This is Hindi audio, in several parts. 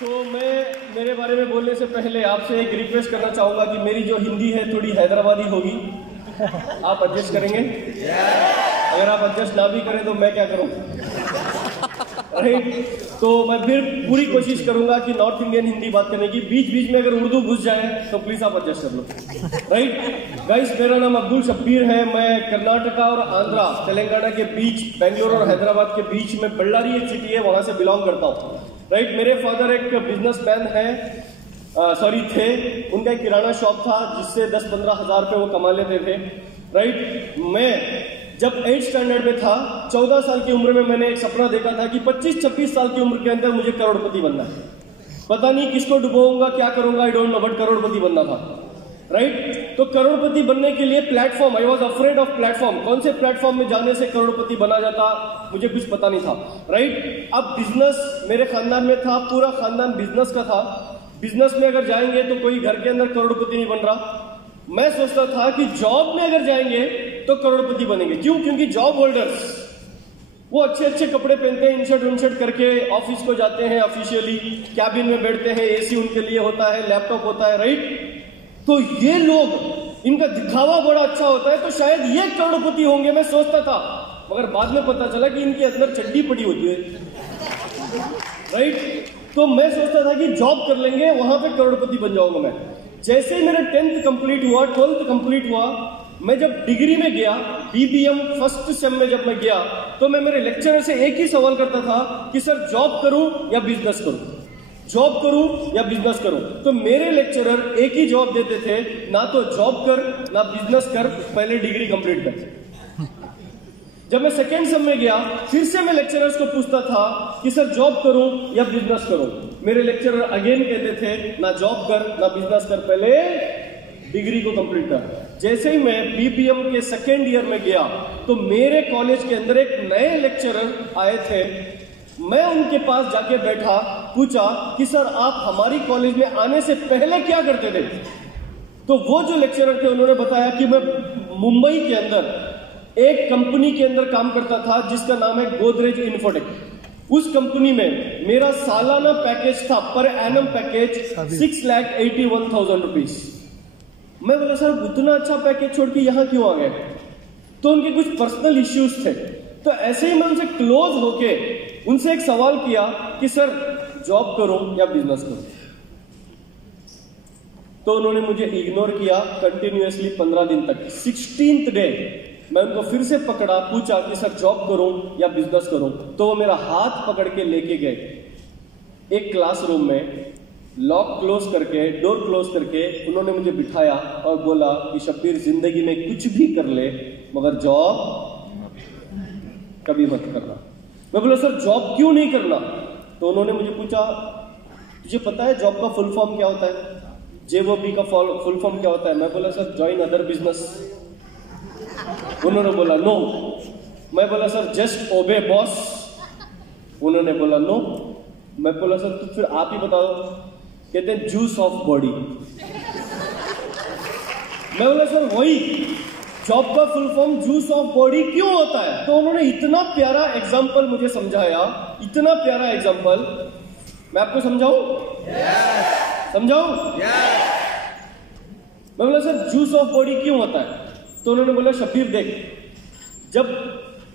तो मैं मेरे बारे में बोलने से पहले आपसे एक रिक्वेस्ट करना चाहूँगा कि मेरी जो हिंदी है थोड़ी हैदराबादी होगी, आप एडजस्ट करेंगे? अगर आप एडजस्ट ना भी करें तो मैं क्या करूँ, राइट? तो मैं फिर पूरी कोशिश करूंगा कि नॉर्थ इंडियन हिंदी बात करने की। बीच बीच में अगर उर्दू घुस जाए तो प्लीज आप एडजस्ट कर लो, राइट? गाइस, मेरा नाम अब्दुल शब्बीर है। मैं कर्नाटका और आंध्रा तेलंगाना के बीच, बेंगलोर और हैदराबाद के बीच में बल्लारी एक सिटी है, वहां से बिलोंग करता हूँ, राइट? मेरे फादर एक बिजनेसमैन है, थे। उनका एक किराना शॉप था जिससे 10-15 हजार रुपये वो कमा लेते थे, राइट? मैं जब 8th स्टैंडर्ड में था, 14 साल की उम्र में मैंने एक सपना देखा था कि 25-26 साल की उम्र के अंदर मुझे करोड़पति बनना है। पता नहीं किसको डुबोऊंगा, क्या करूंगा, आई डोंट नो, बट करोड़पति बनना था, राइट? तो करोड़पति बनने के लिए platform, I was afraid of platform, कौन से प्लेटफॉर्म में जाने से करोड़पति बना जाता मुझे कुछ पता नहीं था, राइट? अब बिजनेस मेरे खानदान में था, पूरा खानदान बिजनेस का था। बिजनेस में अगर जाएंगे तो कोई घर के अंदर करोड़पति नहीं बन रहा। मैं सोचता था कि जॉब में अगर जाएंगे तो करोड़पति बनेंगे। क्यों? क्योंकि जॉब होल्डर्स वो अच्छे अच्छे कपड़े पहनते हैं, इंशर्ट उनशर्ट करके ऑफिस को जाते हैं, ऑफिशियली कैबिन में बैठते हैं, एसी उनके लिए होता है, लैपटॉप होता है, राइट? तो ये लोग, इनका दिखावा बड़ा अच्छा होता है, तो शायद ये करोड़पति होंगे, मैं सोचता था। मगर बाद में पता चला कि इनके अंदर चड्डी पड़ी होती है, राइट? तो मैं सोचता था कि जॉब कर लेंगे, वहां पे करोड़पति बन जाऊंगा मैं। जैसे ही मेरा 10th कंप्लीट हुआ, 12th कंप्लीट हुआ, मैं जब डिग्री में गया, BBM फर्स्ट सेम में जब मैं गया, तो मैं मेरे लेक्चरर से एक ही सवाल करता था कि सर जॉब करूं या बिजनेस करूं, जॉब करूं या बिजनेस करूं? तो मेरे लेक्चरर एक ही जवाब देते थे, ना तो जॉब कर ना बिजनेस कर, पहले डिग्री कंप्लीट कर। जब मैं सेकेंड सेम में गया, फिर से मैं लेक्चरर्स को पूछता था कि सर जॉब करूं या बिजनेस करूं? मेरे लेक्चरर अगेन कहते थे, ना जॉब कर ना बिजनेस कर, पहले डिग्री को कंप्लीट कर। जैसे ही मैं BBM के सेकेंड ईयर में गया, तो मेरे कॉलेज के अंदर एक नए लेक्चरर आए थे। मैं उनके पास जाके बैठा, पूछा कि सर आप हमारी कॉलेज में आने से पहले क्या करते थे? तो वो जो लेक्चरर थे उन्होंने बताया कि मैं मुंबई के अंदर एक कंपनी के अंदर काम करता था जिसका नाम है गोदरेज इन्फोटेक। उस कंपनी में मेरा सालाना पैकेज था, पर एनम पैकेज 6,81,000 रुपीज। मैं बोला सर उतना अच्छा पैकेज छोड़ के यहाँ क्यों आ गए? तो उनके कुछ पर्सनल इश्यूज थे। तो ऐसे ही मैं उनसे क्लोज होके उनसे एक सवाल किया कि सर जॉब करूं या बिजनेस करूं? तो उन्होंने मुझे इग्नोर किया कंटिन्यूअसली 15 दिन तक। 16th डे मैं उनको फिर से पकड़ा, पूछा कि सर जॉब करूं या बिजनेस करूं? तो वो मेरा हाथ पकड़ के लेके गए एक क्लासरूम में, लॉक क्लोज करके, डोर क्लोज करके उन्होंने मुझे बिठाया और बोला कि शब्बीर, जिंदगी में कुछ भी कर ले मगर जॉब कभी मत करना। मैं बोला सर जॉब क्यों नहीं करना? तो उन्होंने मुझे पूछा, तुझे पता है जॉब का फुल फॉर्म क्या होता है? JOB का फुल फॉर्म क्या होता है? मैं बोला सर ज्वाइन अदर बिजनेस। उन्होंने बोला नो। मैं बोला सर जस्ट ओबे बॉस। उन्होंने बोला नो। मैं बोला सर तो फिर आप ही बता दो। कहते हैं जूस ऑफ बॉडी। मैं बोला सर वही जॉब का full form juice of body क्यों होता है? तो उन्होंने इतना प्यारा एग्जाम्पल मुझे समझाया, इतना प्यारा एग्जाम्पल। मैं आपको समझाऊं? समझाऊं? मैं बोला सर जूस ऑफ बॉडी क्यों होता है? तो उन्होंने बोला शब्बीर देख, जब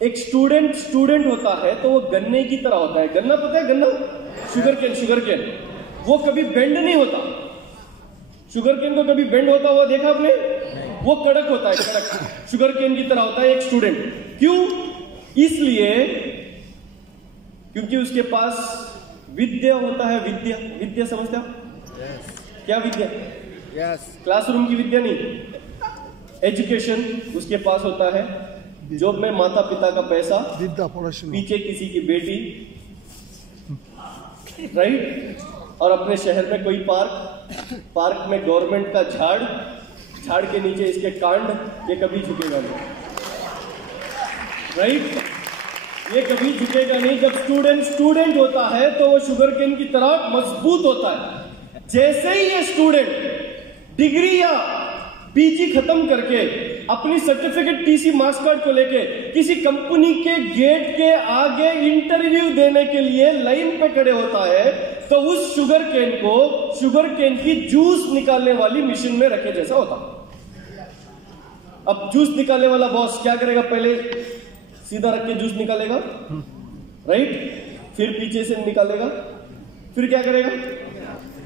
एक स्टूडेंट होता है तो वो गन्ने की तरह होता है। गन्ना पता है? गन्ना, शुगर केन, वो कभी बेंड नहीं होता। शुगर केन को कभी बेंड होता हुआ देखा आपने? वो कड़क होता है, कड़क शुगर केन की तरह होता है एक स्टूडेंट। क्यों? इसलिए क्योंकि उसके पास विद्या होता है। विद्या समझते हो? क्या विद्या? क्लासरूम की विद्या नहीं, एजुकेशन उसके पास होता है। जॉब में माता पिता का पैसा, पीछे किसी की बेटी, राइट? और अपने शहर में कोई पार्क में गवर्नमेंट का झाड़ के नीचे इसके कांड, ये कभी झुकेगा नहीं, राइट? ये कभी झुकेगा नहीं। जब स्टूडेंट होता है तो वो शुगर केन की तरह मजबूत होता है। जैसे ही ये स्टूडेंट डिग्री या PG खत्म करके अपनी सर्टिफिकेट TC मार्क्स कार्ड को लेके किसी कंपनी के गेट के आगे इंटरव्यू देने के लिए लाइन पे खड़े होता है, तो उस शुगर केन को शुगर केन की जूस निकालने वाली मशीन में रखे जैसा होता। अब जूस निकालने वाला बॉस क्या करेगा? पहले सीधा रख के जूस निकालेगा, राइट, फिर पीछे से निकालेगा, फिर क्या करेगा?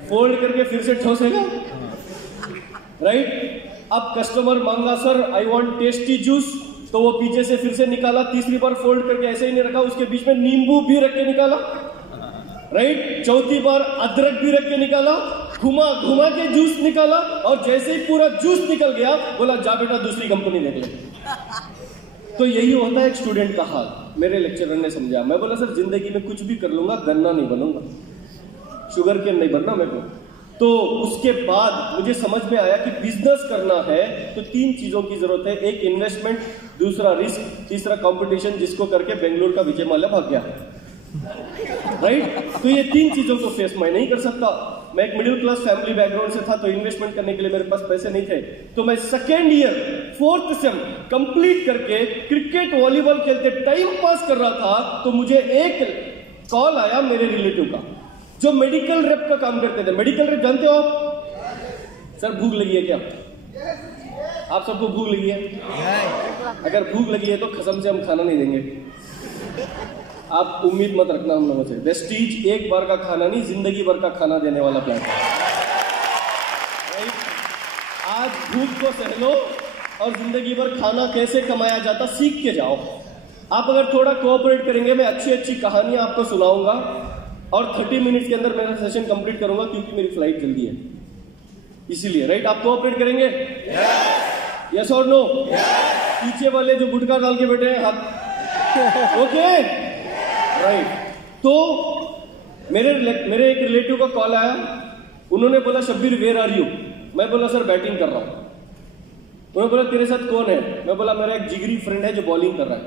फोल्ड करके फिर से ठोसेगा, राइट। अब कस्टमर मांगा sir I want tasty juice, तो वो पीछे से फिर से निकाला, तीसरी बार फोल्ड करके ऐसे ही नहीं रखा, उसके बीच में नींबू भी रख के निकाला, राइट। चौथी बार अदरक भी रख के निकाला, घुमा घुमा के जूस निकाला, और जैसे ही पूरा जूस निकल गया बोला जा बेटा दूसरी कंपनी देख ले। तो यही होता है एक स्टूडेंट का हाल। मेरे लेक्चरर ने समझा। मैं बोला सर जिंदगी में कुछ भी कर लूंगा, गन्ना नहीं बनूंगा, शुगर केन नहीं बनना मेरे को। तो उसके बाद मुझे समझ में आया कि बिजनेस करना है तो 3 चीजों की जरूरत है, एक इन्वेस्टमेंट, दूसरा रिस्क, तीसरा कंपटीशन, जिसको करके बेंगलुरु का विजय माल्या भाग गया, राइट। तो ये 3 चीजों को फेस मैं नहीं कर सकता। मैं एक मिडिल क्लास फैमिली बैकग्राउंड से था, तो इन्वेस्टमेंट करने के लिए मेरे पास पैसे नहीं थे। तो मैं second year 4th same complete करके क्रिकेट वॉलीबॉल खेलते टाइम पास कर रहा था, तो मुझे एक कॉल आया मेरे रिलेटिव का जो मेडिकल रेप का काम करते थे। मेडिकल रेप जानते हो आप? सर भूख लगी है क्या? आप सबको भूख लगी है? अगर भूख लगी है तो कसम से हम खाना नहीं देंगे। आप उम्मीद मत रखना हम लोगों से। वेस्टीज एक बार का खाना नहीं, जिंदगी भर का खाना देने वाला प्लान है। आज भूख को सह लो और जिंदगी भर खाना कैसे कमाया जाता सीख के जाओ। आप अगर थोड़ा कोऑपरेट करेंगे, मैं अच्छी अच्छी कहानियां आपको सुनाऊंगा और 30 मिनट्स के अंदर मेरा सेशन कंप्लीट करूंगा, क्योंकि मेरी फ्लाइट जल्दी है इसीलिए, राइट। आप कोऑपरेट करेंगे? यस और नो? पीछे वाले जो गुटखा डाल के बैठे हैं हाथ, ओके, राइट। तो मेरे एक रिलेटिव का कॉल आया, उन्होंने बोला शब्बीर वेयर आर यू? मैं बोला सर बैटिंग कर रहा हूं। उन्होंने बोला तेरे साथ कौन है? मैं बोला मेरा एक जिगरी फ्रेंड है जो बॉलिंग कर रहा है,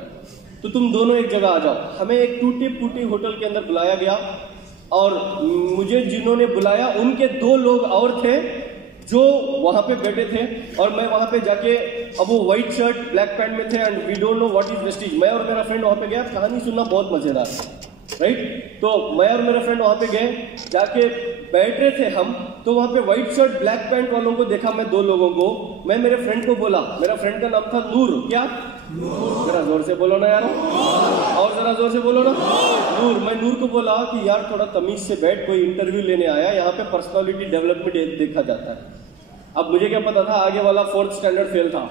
तो तुम दोनों एक जगह आ जाओ। हमें एक टूटी फूटी होटल के अंदर बुलाया गया, और मुझे जिन्होंने बुलाया उनके 2 लोग और थे जो वहां पे बैठे थे, और मैं वहां पे जाके, अब वो व्हाइट शर्ट ब्लैक पैंट में थे, and we don't know what is Vestige. मैं और मेरा फ्रेंड वहां पे गया, कहानी सुनना बहुत मजेदार, राइट। तो मैं और मेरा फ्रेंड वहां पे गए, जाके बैठ रहे थे हम, तो वहां पे व्हाइट शर्ट ब्लैक पैंट वालों को देखा, मैं 2 लोगों को। मैं मेरे फ्रेंड को बोला, मेरा फ्रेंड का नाम था नूर। क्या? जरा जोर से बोलो ना यार, और जरा जोर से बोलो ना, नूर। मैं नूर को बोला कि यार थोड़ा तमीज से बैठ, कोई इंटरव्यू लेने आया, यहाँ पे पर्सनालिटी डेवलपमेंट देखा जाता है। अब मुझे क्या पता था, आगे वाला 4th स्टैंडर्ड फेल था,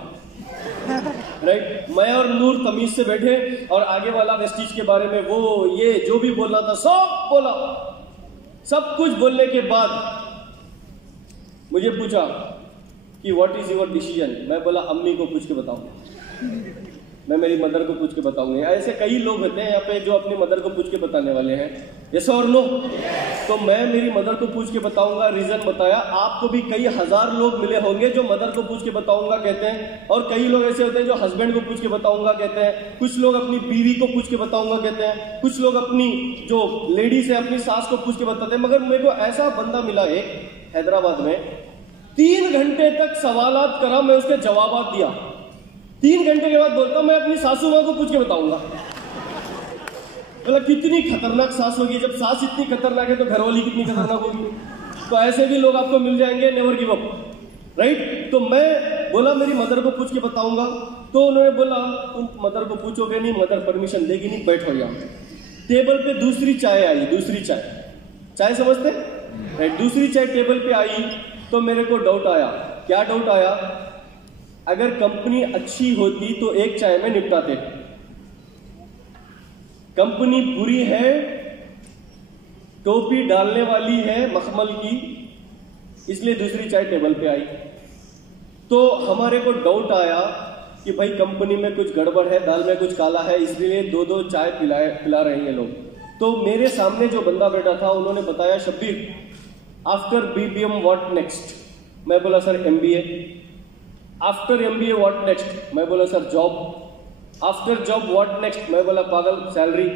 राइट। मैं और नूर तमीज से बैठे, और आगे वाला वेस्टीज के बारे में वो ये जो भी बोलना था सब बोला। सब कुछ बोलने के बाद मुझे पूछा कि व्हाट इज योर डिसीजन? मैं बोला अम्मी को पूछ के बताऊंगा, मैं मेरी मदर को पूछ के बताऊंगा। ऐसे कई लोग होते हैं यहाँ पे जो अपनी मदर को पूछ के बताने वाले हैं, यस और नो? तो मैं मेरी मदर को पूछ के बताऊंगा, रीजन बताया। आपको भी कई हजार लोग मिले होंगे जो मदर को पूछ के बताऊंगा कहते हैं, और कई लोग ऐसे होते हैं जो हस्बैंड को पूछ के बताऊंगा कहते हैं, कुछ लोग अपनी बीवी को पूछ के बताऊंगा कहते हैं, कुछ लोग अपनी जो लेडीज है अपनी सास को पूछ के बताते हैं। मगर मेरे को ऐसा बंदा मिला एक हैदराबाद में, 3 घंटे तक सवालात करा, मैं उसके जवाब दिया। 3 घंटे के बाद बोलता मैं अपनी सासू माँ को पूछ के बताऊंगा। मतलब कितनी खतरनाक सास होगी, जब सास इतनी खतरनाक है तो घरवाली कितनी खतरनाक होगी। तो ऐसे भी लोग आपको मिल जाएंगे, नेवर गिव अप, राइट। तो मैं बोला मेरी मदर को पूछ के बताऊंगा, तो उन्होंने बोला तुम मदर को पूछोगे नहीं, मदर परमिशन देगी नहीं, बैठो यहाँ। टेबल पे दूसरी चाय आई, दूसरी चाय समझते, राइट। दूसरी चाय टेबल पे आई तो मेरे को डाउट आया। क्या डाउट आया? अगर कंपनी अच्छी होती तो एक चाय में निपटाते, कंपनी बुरी है, टोपी डालने वाली है मखमल की, इसलिए दूसरी चाय टेबल पे आई। तो हमारे को डाउट आया कि भाई कंपनी में कुछ गड़बड़ है, दाल में कुछ काला है, इसलिए 2-2 चाय पिला रहे हैं लोग। तो मेरे सामने जो बंदा बैठा था उन्होंने बताया Shabbir after BBM what next? मैं बोला sir MBA। After MBA what next? मैं बोला sir job. After job what next? मैं बोला पागल सैलरी।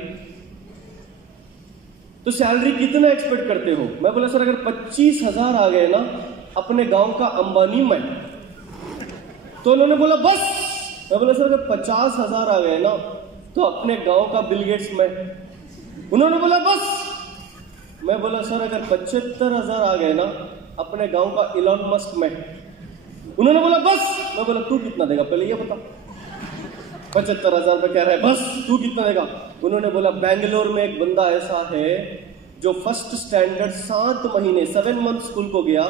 तो सैलरी कितना एक्सपेक्ट करते हो? मैं बोला सर अगर 25,000 आ गए ना, अपने गांव का अंबानी मैं। तो उन्होंने बोला बस। मैं बोला सर अगर 50,000 आ गए ना तो अपने गांव का बिल गेट्स मैं। उन्होंने बोला बस। मैं बोला सर अगर 75,000 आ गए ना अपने गांव का इलॉन मस्क में। उन्होंने बोला बस। मैं बोला तू कितना देगा पहले ये बता। 75,000 रुपये कह रहा है, बस तू कितना देगा? उन्होंने बोला बेंगलोर में एक बंदा ऐसा है जो फर्स्ट स्टैंडर्ड 7 महीने 7 मंथ स्कूल को गया,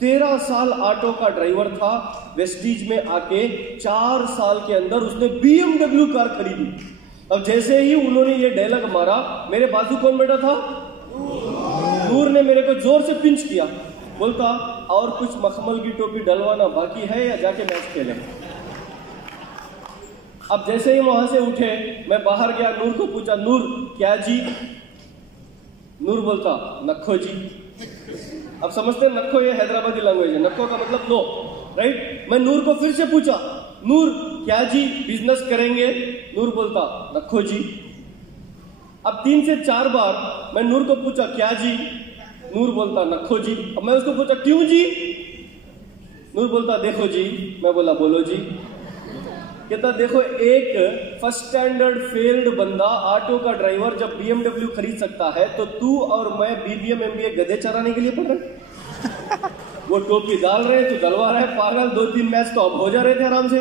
13 साल ऑटो का ड्राइवर था, वेस्टीज में आके 4 साल के अंदर उसने BMW कार खरीदी। अब जैसे ही उन्होंने ये डायलॉग मारा, मेरे बाजू कौन बैठा था? नूर ने मेरे को जोर से पिंच किया, बोलता और कुछ मखमल की टोपी डलवाना बाकी है या जाके मैच खेले। अब जैसे ही वहां से उठे मैं बाहर गया, नूर को पूछा नूर क्या जी? नूर बोलता नक्खो जी। अब समझते हैं नक्खो ये हैदराबादी लैंग्वेज है, नक्खो का मतलब नो, राइट? मैं नूर को फिर से पूछा नूर क्या जी बिजनेस करेंगे? नूर बोलता नक्खो जी। अब 3 से 4 बार मैं नूर को पूछा क्या जी? नूर बोलता नक्खो जी। अब मैं उसको पूछा क्यों जी? नूर बोलता देखो जी। मैं बोला बोलो जी। कहता देखो एक फर्स्ट स्टैंडर्ड फेल्ड बंदा ऑटो का ड्राइवर जब BMW खरीद सकता है तो तू और मैं BBM MBA गधे चराने के लिए पढ़ रहे। वो टोपी डाल रहे हैं, तू डलवा रहा है, पागल। 2-3 मैच तो अब हो जा रहे थे आराम से,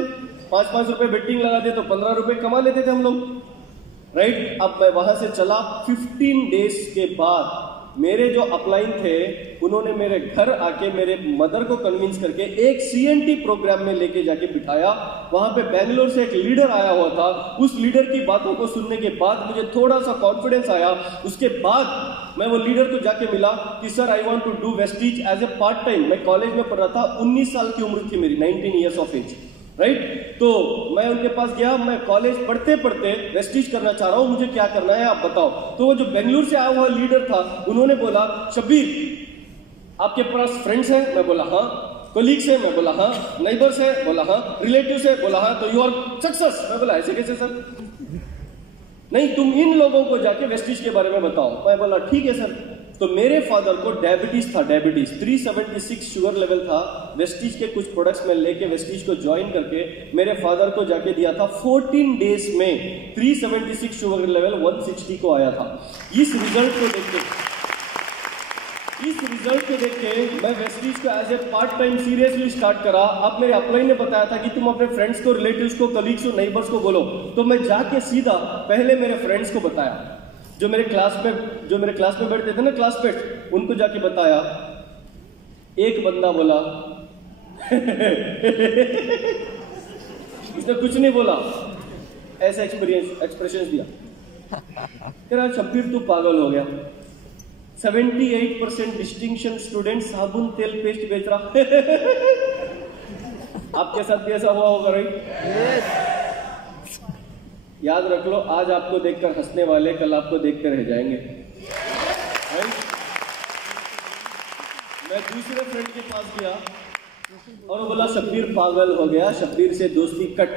5-5 रुपए बेटिंग लगा दे तो 15 रुपए कमा लेते थे हम लोग, राइट? अब मैं वहां से चला। 15 डेज के बाद मेरे जो अपलाइन थे उन्होंने मेरे घर आके मेरे मदर को कन्विंस करके एक CNT प्रोग्राम में लेके जाके बिठाया। वहां पे बेंगलोर से एक लीडर आया हुआ था। उस लीडर की बातों को सुनने के बाद मुझे थोड़ा सा कॉन्फिडेंस आया। उसके बाद मैं वो लीडर को जाके मिला कि sir I want to do Vestige as a part time. मैं कॉलेज में पढ़ रहा था, 19 साल की उम्र थी मेरी, 19 ईयर्स ऑफ एज, राइट? तो मैं उनके पास गया, मैं कॉलेज पढ़ते पढ़ते वेस्टीज करना चाह रहा हूं, मुझे क्या करना है आप बताओ। तो वो जो बेंगलुरु से आया हुआ लीडर था उन्होंने बोला शब्बीर आपके पास फ्रेंड्स हैं? मैं बोला हाँ। कोलीग्स है? मैं बोला हाँ। नेबर्स है? बोला हाँ। रिलेटिव्स है? बोला हाँ। तो यू आर सक्सेस? मैं बोला ऐसे कैसे सर? नहीं तुम इन लोगों को जाके वेस्टीज के बारे में बताओ। मैं बोला ठीक है सर। तो मेरे फादर को डायबिटीज था, डायबिटीज 376 शुगर लेवल था। वेस्टीज के कुछ प्रोडक्ट्स में लेके वेस्टीज को ज्वाइन करके मेरे फादर को जाके दिया था। 14 डेज में 376 शुगर लेवल 160 को आया था। इस रिजल्ट को देख के मैं वेस्टीज को as a part time seriously start करा। अब मेरे अपलाइन ने बताया था कि तुम अपने फ्रेंड्स को, रिलेटिव्स को, कलीग्स को, नेबर्स को बोलो। तो मैं जाके सीधा पहले मेरे फ्रेंड्स को बताया, जो मेरे क्लास में बैठते थे ना, क्लासमेट, उनको जाके बताया। एक बंदा बोला उसने कुछ नहीं बोला, ऐसा एक्सप्रेशन दिया, कह रहा शब्बीर तू पागल हो गया। 78% डिस्टिंक्शन स्टूडेंट साबुन तेल पेस्ट बेच रहा। आपके साथ भी ऐसा हुआ होगा, राइट? याद रख लो, आज आपको देखकर हंसने वाले कल आपको देखते रह जाएंगे, राइट? मैं दूसरे फ्रेंड के पास गया और वो बोला शब्बीर पागल हो गया, शब्बीर से दोस्ती कट।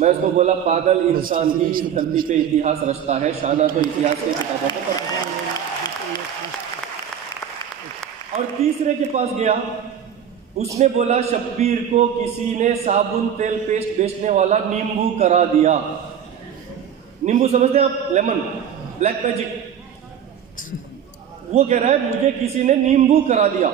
मैं उसको बोला पागल इंसान ही धरती पे इतिहास रचता है, शाना तो इतिहास के किताबों को पढ़ता है। और तीसरे के पास गया, उसने बोला शब्बीर को किसी ने साबुन तेल पेस्ट बेचने वाला नींबू करा दिया। नींबू समझते हैं आप? Lemon, black magic. वो कह रहा है मुझे किसी ने नींबू करा दिया।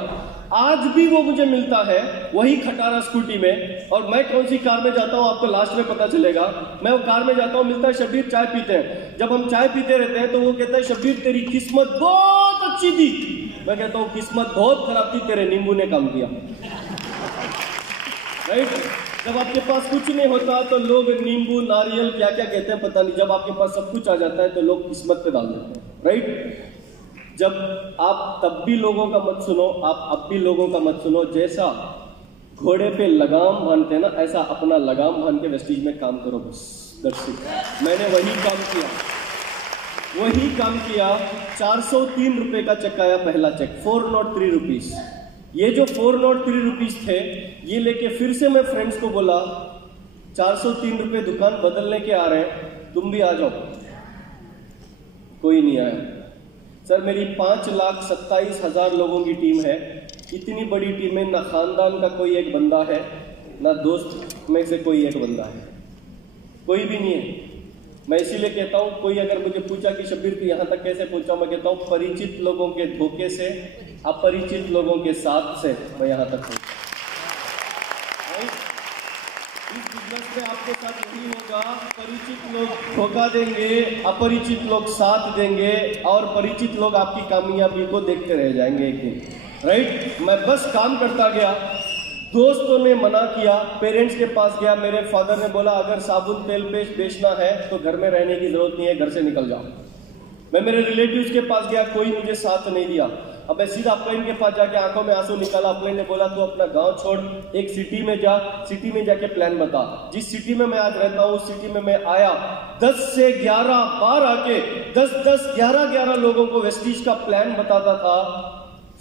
आज भी वो मुझे मिलता है वही खटारा स्कूटी में, और मैं कौन सी कार में जाता हूं आपको लास्ट में पता चलेगा। मैं वो कार में जाता हूं, मिलता है शब्बीर चाय पीते हैं। जब हम चाय पीते रहते हैं तो वो कहता है शब्बीर तेरी किस्मत बहुत अच्छी थी। मैं कहता हूं किस्मत बहुत खराब थी, तेरे नींबू ने काम किया, राइट? जब आपके पास कुछ नहीं होता तो लोग नींबू, नारियल, क्या क्या कहते हैं पता नहीं। जब आपके पास सब कुछ आ जाता है तो लोग किस्मत पे डाल देते हैं, राइट? जब आप तब भी लोगों का मत सुनो, आप अब भी लोगों का मत सुनो। जैसा घोड़े पे लगाम बांधते हैं ना, ऐसा अपना लगाम बांध के वेस्टीज में काम करो बस। दर्शक मैंने वही काम किया। 403 रुपए का चेक आया, पहला चेक, 403 रुपीज। ये जो 403 रुपीज थे, ये लेके फिर से मैं फ्रेंड्स को बोला 403 रुपए दुकान बदलने के आ रहे हैं, तुम भी आ जाओ। कोई नहीं आया। सर मेरी 5,27,000 लोगों की टीम है। इतनी बड़ी टीम में ना खानदान का कोई एक बंदा है, ना दोस्त में से कोई एक बंदा है, कोई भी नहीं है। मैं इसीलिए कहता हूं, कोई अगर मुझे पूछा कि शब्बीर तू यहां तक कैसे पहुंचा, मैं कहता हूं परिचित लोगों के धोखे से, अपरिचित लोगों के साथ से मैं यहां तक पहुंचा। इस बिजनेस में आपके साथ यही होगा, परिचित लोग धोखा देंगे, अपरिचित लोग साथ देंगे, और परिचित लोग आपकी कामयाबी को देखते रह जाएंगे एक दिन, राइट। मैं बस काम करता गया, दोस्तों ने मना किया, पेरेंट्स के पास गया, मेरे फादर ने बोला अगर साबुन तेल पेस्ट बेचना है तो घर में रहने की जरूरत नहीं है, घर से निकल जाओ। मैं मेरे रिलेटिव्स के पास गया, कोई मुझे साथ नहीं दिया। अब मैं सीधा अपलाइन के पास जाके आंखों में आंसू निकाला। अपलाइन ने बोला तू अपना गांव छोड़, एक सिटी में जा, सिटी में जाके प्लान बता। जिस सिटी में मैं आज रहता हूँ उस सिटी में मैं आया, 10 से 11 बार आके 10-10, 11-11 लोगों को वेस्टीज का प्लान बताता था।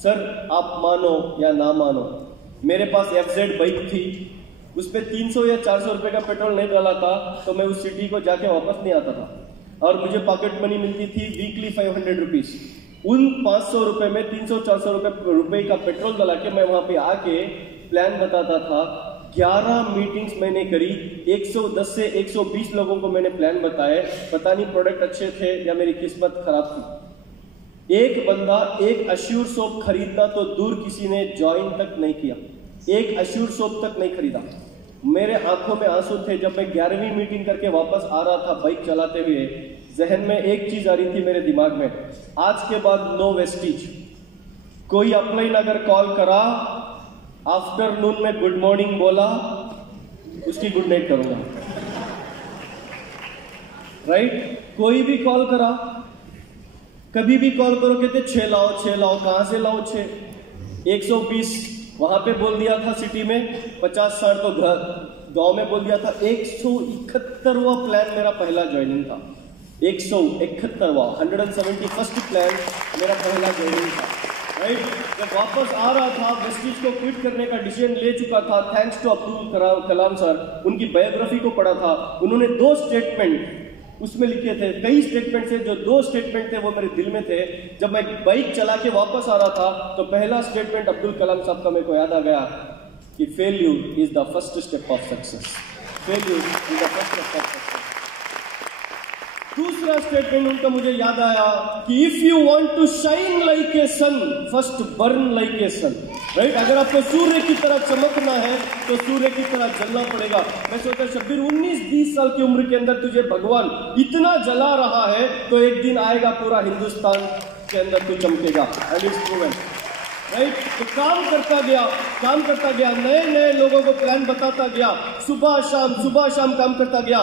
सर आप मानो या ना मानो, मेरे पास FZ बाइक थी, उस पर 300 या 400 रुपए का पेट्रोल नहीं डाला था तो मैं उस सिटी को जाके वापस नहीं आता था, और मुझे पॉकेट मनी मिलती थी वीकली 500 रुपीज। उन 500 रुपए में 300-400 रुपए का पेट्रोल डाला के मैं वहां पे आके प्लान बताता था। 11 मीटिंग्स मैंने करी, 110 से 120 लोगों को मैंने प्लान बताए। पता नहीं प्रोडक्ट अच्छे थे या मेरी किस्मत खराब थी। एक बंदा एक अश्योर सोप खरीदना तो दूर, किसी ने ज्वाइन तक नहीं किया, एक अश्योर सोप तक नहीं खरीदा। मेरे आंखों में आंसू थे। जब मैं 11वीं मीटिंग करके वापस आ रहा था बाइक चलाते हुए, जहन में एक चीज आ रही थी मेरे दिमाग में, आज के बाद नो वेस्टीज। कोई अपलाइन अगर कॉल करा, आफ्टरनून में गुड मॉर्निंग बोला, उसकी गुड नाइट करूंगा, राइट। कोई भी कॉल करा, कभी भी कॉल करो, कहते 6 लाओ 6 लाओ, कहां से लाओ 6? 120 वहां पे बोल दिया था सिटी में, 50-60 तो गांव में बोल दिया था। 171वां प्लान मेरा पहला ज्वाइनिंग था, 171वां 171st प्लान मेरा पहला ज्वाइनिंग था, राइट। जब वापस आ रहा था, वेस्टीज को क्विट करने का डिसीजन ले चुका था, thanks to Abdul Kalam sir. उनकी बायोग्राफी को पढ़ा था, उन्होंने 2 स्टेटमेंट उसमें लिखे थे। कई स्टेटमेंट थे, जो 2 स्टेटमेंट थे वो मेरे दिल में थे। जब मैं बाइक चला के वापस आ रहा था तो पहला स्टेटमेंट अब्दुल कलाम साहब का मेरे को याद आ गया कि failure is the first step of success. Failure is the first step of success. दूसरा स्टेटमेंट उनका मुझे याद आया कि if you want to shine like a sun, first burn like a sun, right. अगर आपको सूर्य की तरह चमकना है तो सूर्य की तरह जलना पड़ेगा। मैं सोचा शब्बीर 19-20 साल की उम्र के अंदर तुझे भगवान इतना जला रहा है तो एक दिन आएगा पूरा हिंदुस्तान के अंदर तू चमकेगा। And it's proven, right. तो काम करता गया, नए नए लोगों को प्लान बताता गया, सुबह शाम काम करता गया।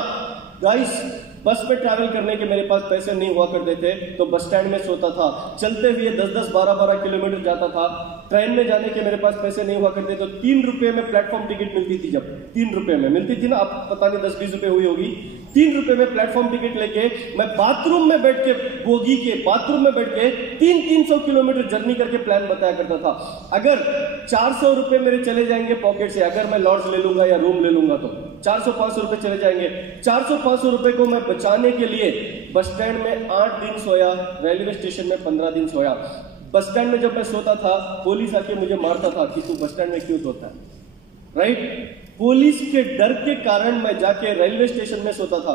गाइस, बस में ट्रैवल करने के मेरे पास पैसे नहीं हुआ करते थे तो बस स्टैंड में सोता था। चलते हुए 10-10, 12-12 किलोमीटर जाता था। ट्रेन में जाने के मेरे पास पैसे नहीं हुआ करते तो 3 रुपए में प्लेटफॉर्म टिकट मिलती थी। जब 3 रुपए में मिलती थी ना, अब पता नहीं 10-20 रुपए हुई होगी। 3 रुपए में प्लेटफॉर्म टिकट लेके मैं बाथरूम में बैठ के, बोगी के बाथरूम में बैठ के 300 किलोमीटर जर्नी करके प्लान बताया करता था। अगर 400 रुपए मेरे चले जाएंगे पॉकेट से, अगर मैं लॉज ले लूंगा या रूम ले लूंगा तो 400-500 रुपए चले जाएंगे। 400-500 रुपए को मैं बचाने के लिए बस स्टैंड में 8 दिन सोया, रेलवे स्टेशन में 15 दिन सोया। बस स्टैंड में जब मैं सोता था, पुलिस आके मुझे मारता था कि तू बस स्टैंड में क्यों सोता है, राइट। पुलिस के डर के कारण मैं जाके रेलवे स्टेशन में सोता था।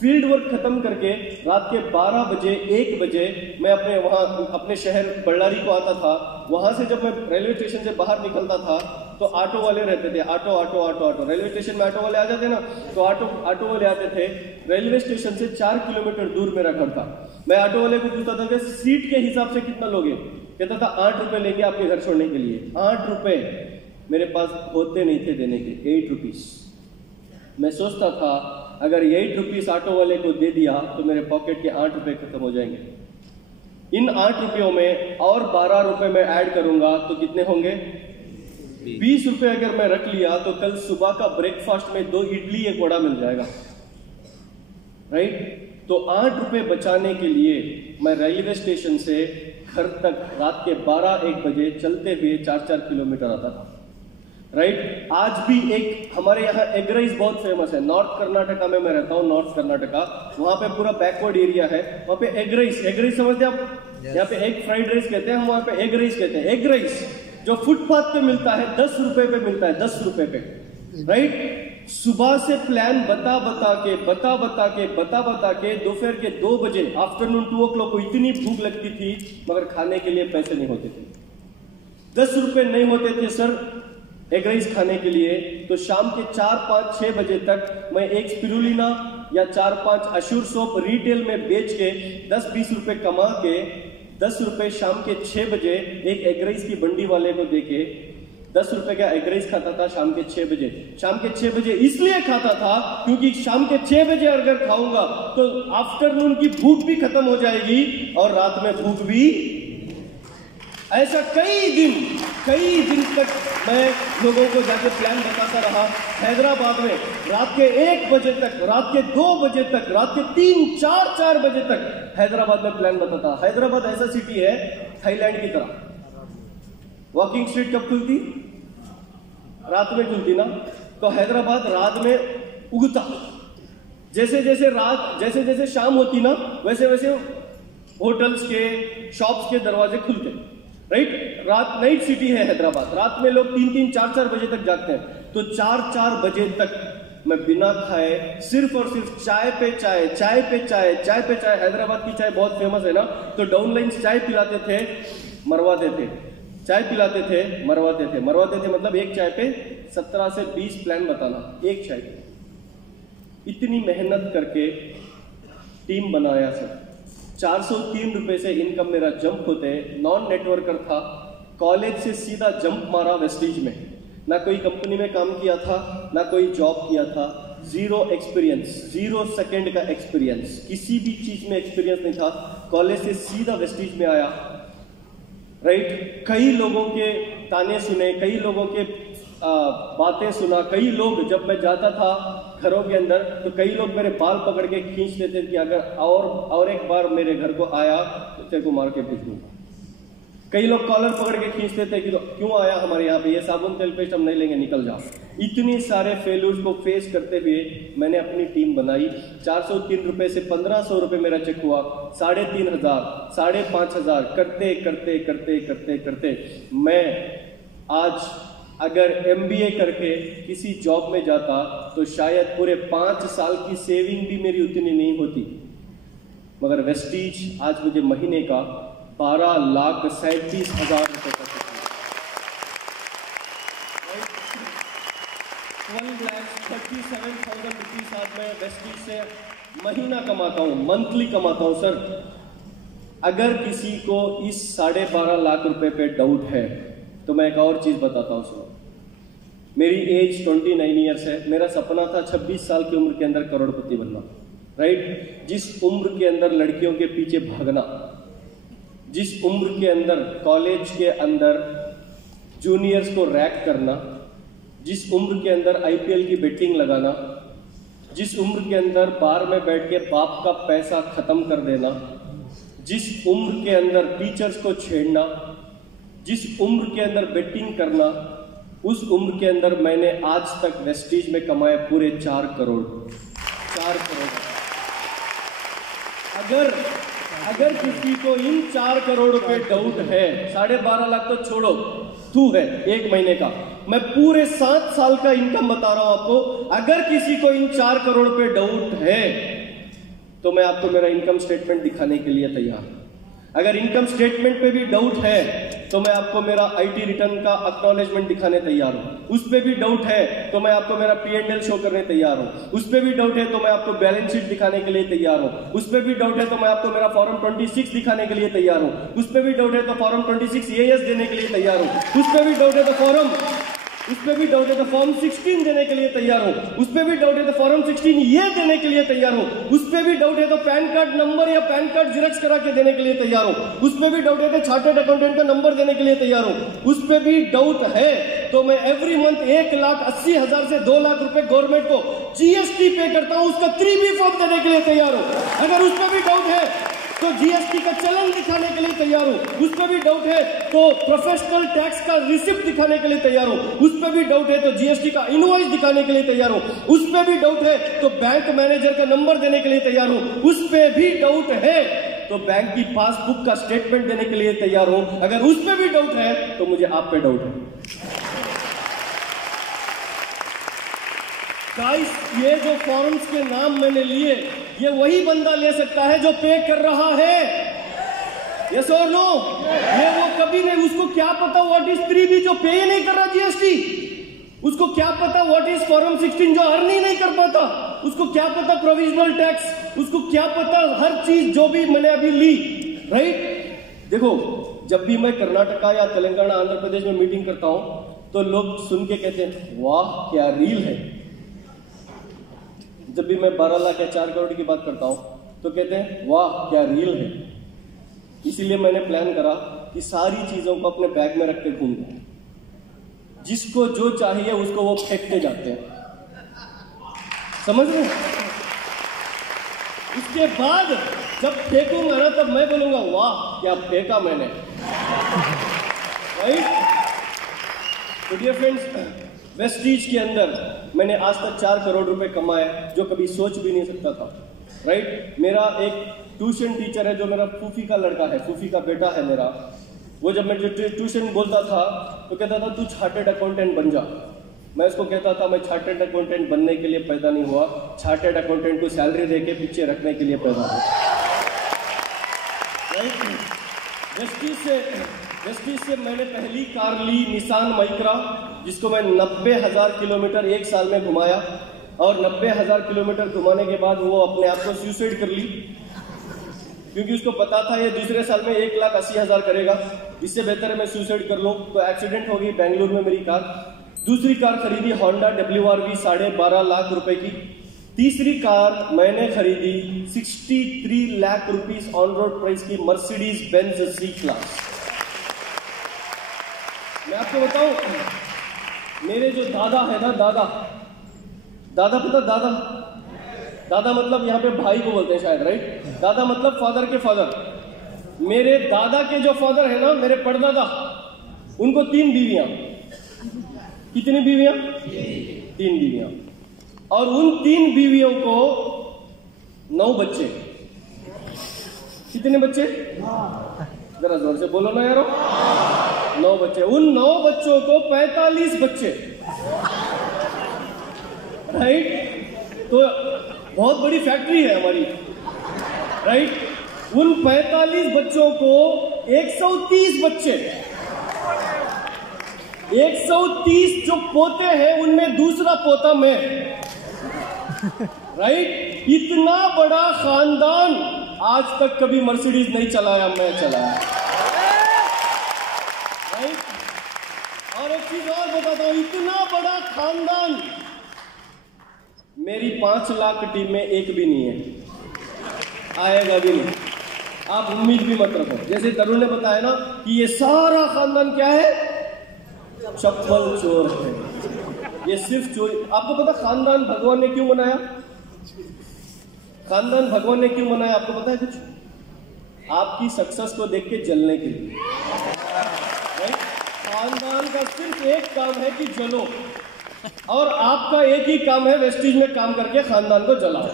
फील्ड वर्क खत्म करके रात के 12 बजे 1 बजे मैं अपने शहर बल्लारी को आता था। वहां से जब मैं रेलवे स्टेशन से बाहर निकलता था तो ऑटो वाले रहते थे। ऑटो रेलवे स्टेशन में ऑटो वाले आ जाते ना, तो ऑटो वाले आते थे। रेलवे स्टेशन से 4 किलोमीटर दूर मेरा घर था। मैं ऑटो वाले को पूछता था कि सीट के हिसाब से कितना लोगे? कहता था 8 रुपए लेंगे आपके घर छोड़ने के लिए। 8 रुपए मेरे पास होते नहीं थे देने के, 8 रुपीज। मैं सोचता था अगर 8 रुपीज ऑटो वाले को दे दिया तो मेरे पॉकेट के 8 रुपए खत्म हो जाएंगे। इन 8 रुपयों में और 12 रुपए मैं ऐड करूंगा तो कितने होंगे? 20 रुपए अगर मैं रख लिया तो कल सुबह का ब्रेकफास्ट में 2 इडली 1 वड़ा मिल जाएगा, राइट। तो 8 रुपए बचाने के लिए मैं रेलवे स्टेशन से घर तक रात के 12-1 बजे चलते हुए 4-4 किलोमीटर आता था, राइट। आज भी एक हमारे यहाँ एग राइस बहुत फेमस है। नॉर्थ कर्नाटका में मैं रहता हूँ, नॉर्थ कर्नाटका, वहां पे पूरा बैकवर्ड एरिया है। वहां पे एग राइस समझते हैं आप? यहाँ पे एग फ्राइड राइस कहते हैं, हम वहां पे एग राइस कहते हैं। एग राइस जो फुटपाथ पे मिलता है 10 रुपए पे मिलता है, 10 रुपए पे, राइट। सुबह से प्लान बता बता के दोपहर के 2 बजे आफ्टरनून 2 o'clock को इतनी भूख लगती थी, मगर खाने के लिए पैसे नहीं होते थे। 10 रुपए नहीं होते थे सर एग राइस खाने के लिए, तो शाम के 4, 5, 6 बजे तक मैं एक स्पिरुलिना या 4, 5 अशूर सोप रिटेल में बेच के 10-20 रुपए कमा के 10 रुपए शाम के 6 बजे एक एग राइस की बंडी वाले को देके 10 रुपए का एग राइस खाता था शाम के 6 बजे। शाम के 6 बजे इसलिए खाता था क्योंकि शाम के 6 बजे अगर खाऊंगा तो आफ्टरनून की भूख भी खत्म हो जाएगी और रात में भूख भी। ऐसा कई दिन तक मैं लोगों को जाके प्लान बताता रहा। हैदराबाद में रात के 1 बजे तक, रात के 2 बजे तक, रात के 3, 4 बजे तक हैदराबाद में प्लान बताता। हैदराबाद ऐसा सिटी है थाईलैंड की तरह। वॉकिंग स्ट्रीट कब खुलती? रात में खुलती ना। तो हैदराबाद रात में उगता। जैसे जैसे शाम होती ना, वैसे वैसे होटल्स के, शॉप्स के दरवाजे खुलते। राइट, रात नाइट सिटी है हैदराबाद। रात में लोग 3, 4 बजे तक जागते हैं। तो 4 बजे तक मैं बिना खाए सिर्फ और सिर्फ चाय पे चाय। हैदराबाद की चाय बहुत फेमस है ना, तो डाउनलाइंस चाय पिलाते थे, मरवाते थे। चाय पिलाते थे, मरवाते थे मतलब एक चाय पे 17 से 20 प्लान बताना, एक चाय पे। इतनी मेहनत करके टीम बनाया सर। 403 रुपए से इनकम मेरा जंप होते, नॉन नेटवर्कर था। कॉलेज से सीधा जंप मारा वेस्टीज में। ना कोई कंपनी में काम किया था, ना कोई जॉब किया था। 0 एक्सपीरियंस, 0 सेकंड का एक्सपीरियंस, किसी भी चीज में एक्सपीरियंस नहीं था। कॉलेज से सीधा वेस्टीज में आया। राइट, कई लोगों के ताने सुने, कई लोगों के बातें सुना। कई लोग, जब मैं जाता था घरों के अंदर, तो कई लोग मेरे बाल पकड़ के खींच देते कि अगर और एक बार मेरे घर को आया तो तेरे को मार के भेज दूंगा। कई लोग कॉलर पकड़ के खींचते थे कि तो क्यों आया हमारे यहाँ पे, ये साबुन तेल पेस्ट हम नहीं लेंगे, निकल जाओ। इतनी सारे फेल्यूर्स को फेस करते हुए मैंने अपनी टीम बनाई। 403 रुपए से 1500 रुपए मेरा चेक हुआ, 3500, 5500 करते मैं आज अगर MBA करके किसी जॉब में जाता तो शायद पूरे 5 साल की सेविंग भी मेरी उतनी नहीं होती। मगर वेस्टीज आज मुझे महीने का 12,37,000 रुपए का 12,37,000 रुपीज आज मैं वेस्टीज से महीना कमाता हूं, मंथली कमाता हूं सर। अगर किसी को इस 12.5 लाख रुपए पे डाउट है तो मैं एक और चीज बताता हूं सुनो। मेरी एज 29 ईयर्स है। मेरा सपना था 26 साल की उम्र के अंदर करोड़पति बनना। राइट, जिस उम्र के अंदर लड़कियों के पीछे भागना, जिस उम्र के अंदर कॉलेज के अंदर जूनियर्स को रैक करना, जिस उम्र के अंदर IPL की बेटिंग लगाना, जिस उम्र के अंदर बार में बैठ के बाप का पैसा खत्म कर देना, जिस उम्र के अंदर टीचर्स को छेड़ना, जिस उम्र के अंदर बेटिंग करना, उस उम्र के अंदर मैंने आज तक वेस्टीज में कमाए पूरे 4 करोड़। अगर किसी को इन 4 करोड़ रुपए डाउट है, 12.5 लाख तो छोड़ो, तू है 1 महीने का, मैं पूरे 7 साल का इनकम बता रहा हूं आपको। अगर किसी को इन 4 करोड़ रुपए डाउट है तो मैं आपको मेरा इनकम स्टेटमेंट दिखाने के लिए तैयार हूं। अगर इनकम स्टेटमेंट पे भी डाउट है तो मैं आपको मेरा IT रिटर्न का एक्नॉलेजमेंट दिखाने तैयार हूं। उस पे भी डाउट है तो मैं आपको मेरा P&L शो करने तैयार हूं। उस पे भी डाउट है तो मैं आपको बैलेंस शीट दिखाने के लिए तैयार हूं। उस पे भी डाउट है तो मैं आपको मेरा फॉर्म 26 दिखाने के लिए तैयार हूं। उस पे भी डाउट है तो फॉर्म 26 EAS देने के लिए तैयार हूं। उस पे भी डाउट है तो फॉर्म 16 देने के लिए तैयार हूं। उस पे भी डाउट है तो फॉर्म 16 ये देने के लिए तैयार हूं। उस पे भी डाउट है तो पैन कार्ड नंबर या पैन कार्ड जेरॉक्स करा के देने के लिए तैयार हूं। उस पे भी डाउट है तो चार्टर्ड अकाउंटेंट का नंबर देने के लिए तैयार हूं। उस पे भी डाउट है तो मैं एवरी मंथ 1,80,000 से 2 लाख रुपए गवर्नमेंट को GST पे करता हूं, उसका 3B फॉर्म देने के लिए तैयार हूं। अगर उस पे भी डाउट है तो GST का चलन दिखाने के लिए तैयार हूं। उस पर भी डाउट है तो प्रोफेशनल टैक्स का रिसिप्ट दिखाने के लिए तैयार हूं। उस पर भी डाउट है तो GST का इनवॉइस दिखाने के लिए तैयार हूं। उस पर भी डाउट है तो बैंक मैनेजर का नंबर देने के लिए तैयार हूं। उस पर भी डाउट है तो बैंक की पासबुक का स्टेटमेंट देने के लिए तैयार हूं। अगर उस पर भी डाउट है तो मुझे आप पे डाउट है। गाइस, ये जो फॉर्म्स के नाम मैंने लिए, ये वही बंदा ले सकता है जो पे कर रहा है। यस और नो? ये वो कभी नहीं, उसको क्या पता व्हाट इज 3B जो पे ही नहीं कर रहा जीएसटी, उसको क्या पता व्हाट इज फॉर्म 16 जो अर्न ही नहीं कर पाता, उसको क्या पता प्रोविजनल टैक्स, उसको क्या पता हर चीज जो भी मैंने अभी ली, राइट? देखो, जब भी मैं कर्नाटका या तेलंगाना आंध्र प्रदेश में मीटिंग करता हूं तो लोग सुन के कहते हैं वाह क्या रील है। जब भी मैं 12 लाख या 4 करोड़ की बात करता हूं तो कहते हैं वाह क्या रील है। इसीलिए मैंने प्लान करा कि सारी चीजों को अपने बैग में रख के घूमूं, जिसको जो चाहिए उसको वो फेंकते जाते हैं, समझ रहे? उसके बाद जब फेंकूंगा ना तब मैं बोलूंगा वाह क्या फेंका मैंने, राइट? तो डियर फ्रेंड्स, वेस्टीज के अंदर मैंने आज तक 4 करोड़ रुपए कमाए जो कभी सोच भी नहीं सकता था, राइट? मेरा एक ट्यूशन टीचर है जो मेरा फूफी का लड़का है, फूफी का बेटा है मेरा। वो जब मैं ट्यूशन बोलता था तो कहता था तू चार्टर्ड अकाउंटेंट बन जा। मैं उसको कहता था मैं चार्टर्ड अकाउंटेंट बनने के लिए पैदा नहीं हुआ, चार्टर्ड अकाउंटेंट को सैलरी देके पीछे रखने के लिए पैदा हुआ, राइट? जस्टिस से मैंने पहली कार ली निसान माइक्रा, जिसको मैं 90,000 किलोमीटर एक साल में घुमाया, और 90,000 किलोमीटर घुमाने के बाद वो अपने आप को सुसाइड कर ली, क्योंकि उसको पता था ये दूसरे साल में 1,80,000 करेगा, इससे बेहतर है मैं सुसाइड कर लूं। तो एक्सीडेंट हो गई बेंगलुरु में मेरी कार। दूसरी कार खरीदी होंडा WRV 12.5 लाख रुपए की। तीसरी कार मैंने खरीदी 63 lakh rupees on road price की मर्सिडीज बेंज C क्लास। मैं आपको बताऊं, मेरे जो दादा है ना, दादा पता, दादा मतलब यहाँ पे भाई को बोलते हैं शायद, राइट? दादा मतलब फादर के फादर। मेरे दादा के जो फादर है ना, मेरे परदादा, उनको 3 बीवियां। कितनी बीवियां? 3 बीवियां। और उन 3 बीवियों को 9 बच्चे। कितने बच्चे? जरा जोर से बोलो ना यारो। 9 बच्चे। उन 9 बच्चों को 45 बच्चे, राइट? तो बहुत बड़ी फैक्ट्री है हमारी, राइट? उन 45 बच्चों को 130 बच्चे, 130 जो पोते हैं उनमें दूसरा पोता मैं, राइट? इतना बड़ा खानदान आज तक कभी मर्सिडीज नहीं चलाया, मैं चलाया, राइट? और एक चीज और बताता हूं, इतना बड़ा खानदान मेरी 5 लाख टीम में एक भी नहीं है, आएगा भी नहीं। आप उम्मीद भी मत रखो। जैसे तरुण ने बताया ना कि ये सारा खानदान क्या है, चप्पल चोर है, ये सिर्फ चोरी। आपको पता खानदान भगवान ने क्यों बनाया? खानदान भगवान ने क्यों बनाया आपको पता है कुछ? आपकी सक्सेस को देख के जलने के लिए, राइट? खानदान का सिर्फ एक काम है कि जलो, और आपका एक ही काम है वेस्टीज में काम करके खानदान को जलाओ,